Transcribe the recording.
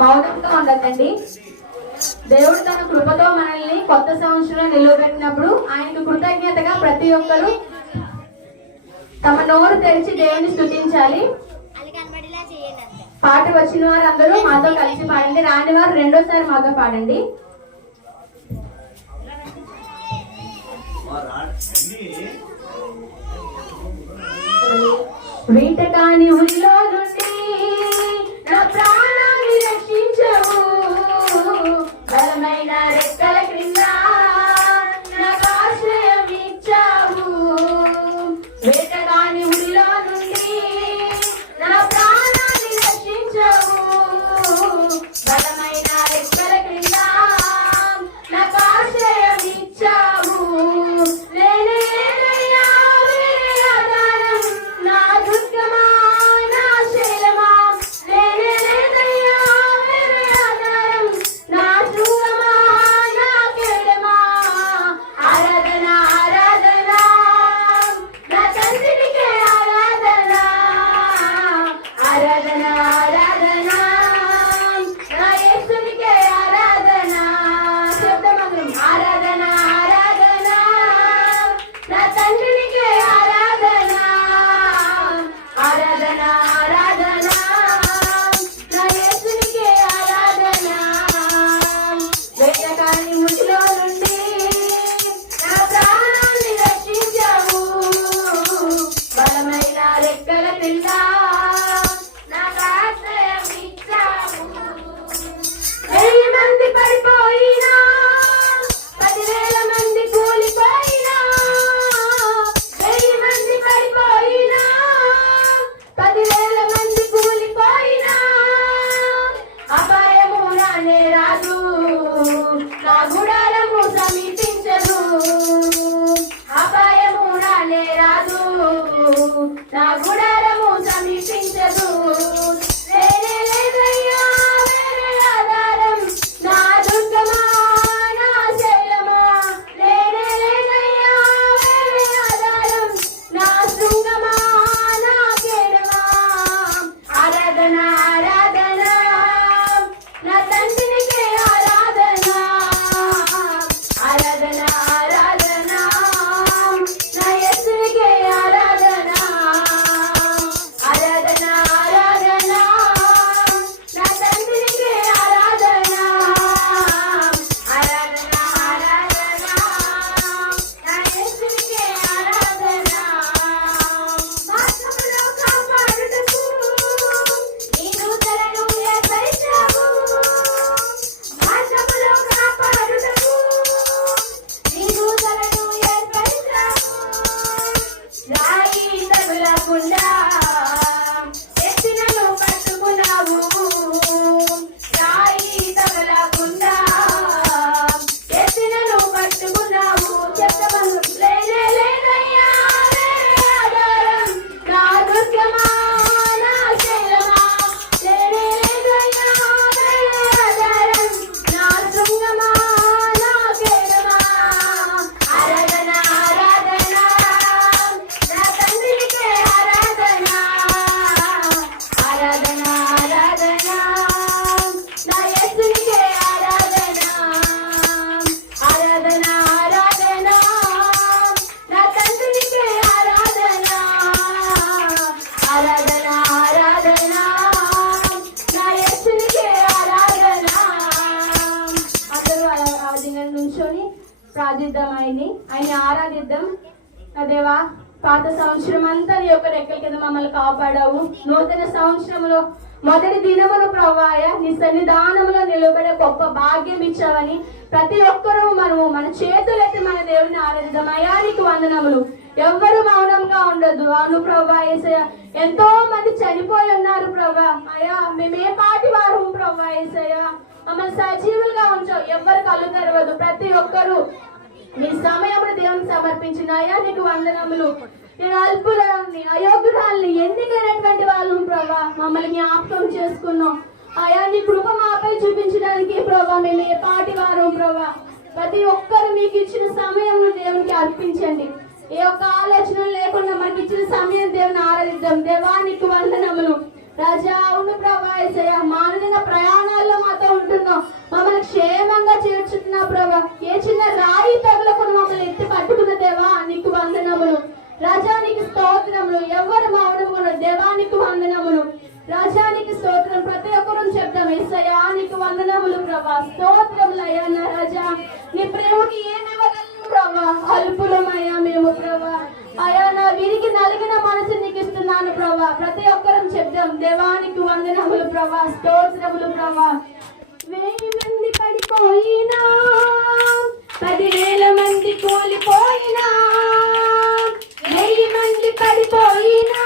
మౌనంగా ఉండద్దండి. దేవుడు తన కృపతో మనల్ని కొత్త సంవత్సరం నిలవబెట్టినప్పుడు ఆయనకు కృతజ్ఞతగా ప్రతి ఒక్కరూ తమ నోరు తెరిచి దేవుని స్తుతించాలి. పాట వచ్చిన వారు అందరూ మాతో కలిసి పాడండి. రాని వారు రెండోసారి మాతో పాడండి. వీటకాని ఉరిలో నుండి నా ప్రాణాన్ని రక్షించవు, బలమైన రెక్కల క్రింద నాకు ఆశ్రయం ఇచ్చావు. వేటగాని ఉరిలో నుండి నా ప్రాణాన్ని రక్షించవు, బలమైన రెక్కల క్రింద నాకు ఆశ్రయం ఇచ్చావు. నా గుడారము సమీపించదు, వేరే లేదయ్యా వేరే ఆధారం, నా దుర్గమా నా శైలమా. వేరే లేదయ్యా వేరే ఆధారం, నా శృంగమా నా కేడమా. ఆరాధన ఆరాధన నా తండ్రినికే ఆరాధన, ఆరాధన ఆరాధన నా యేసునికే ఆరాధన. ప్రార్థిద్దాం, ఆయన ఆరాధిద్దాం. అదేవా పాత సంవత్సరం అంతా నీ యొక్క రెక్కల కింద మమ్మల్ని కాపాడావు. నూతన సంవత్సరంలో మొదటి దినమును ప్రభువాయ నీ సన్నిధానంలో నిలబడే గొప్ప భాగ్యం ఇచ్చావని ప్రతి ఒక్కరూ మనము మన చేతులెత్తి మన దేవుడిని ఆరాధిద్దాం. అయ్యా నీకు వందనములు. ఎవ్వరు మౌనంగా ఉండదు. అవును ప్రభా యేసయ్య, ఎంతో మంది చనిపోయి ఉన్నారు ప్రభా. అయ్యా మేమే పాటి వారు ప్రభా యేసయ్య, మమ్మల్ని సజీవులుగా ఉంచావు. ఎవ్వరు కళ్ళు తెరవదు. ప్రతి ఒక్కరూ నీ సమయమును దేవునికి సమర్పించిన అయ్యా నీకు వందనములు. నేను అల్పురాల్ని అయోగ్యురాల్ని ఎన్నికైనటువంటి వాళ్ళు ప్రభా మమ్మల్ని జ్ఞాపకం చేసుకున్నాం. అయ్యా నీ కృప మాపై చూపించడానికి ప్రభా మేము ఏ పాటి వారు ప్రభా. ప్రతి ఒక్కరు మీకు ఇచ్చిన సమయం దేవునికి అర్పించండి. ఏ ఒక్క ఆలోచన లేకుండా మనకి ఇచ్చిన సమయం దేవుని ఆరాధిద్దాం. దేవానికి వందనములు. రాజా అవును ప్రభా యేసయ్య, మానవ ప్రయాణాల్లో యేసయ్యా నీకు వందనములు ప్రభా, స్తోత్రములయ్యా నా రాజా. నీ ప్రేమకి ఏమి ఇవ్వగలను ప్రభా, అల్పులమయ్యా మేము ప్రభా. అయా నా విరిగి నలిగిన మనసు నీకు ఇస్తున్నాను ప్రభా. ప్రతి ఒక్కరం చెప్దాం, దేవానికి వందనములు ప్రభా, స్తోత్రములు ప్రభా. 1000 మంది పడిపోయినా, 10,000 మంది కూలిపోయినా, 1000 మంది పడిపోయినా,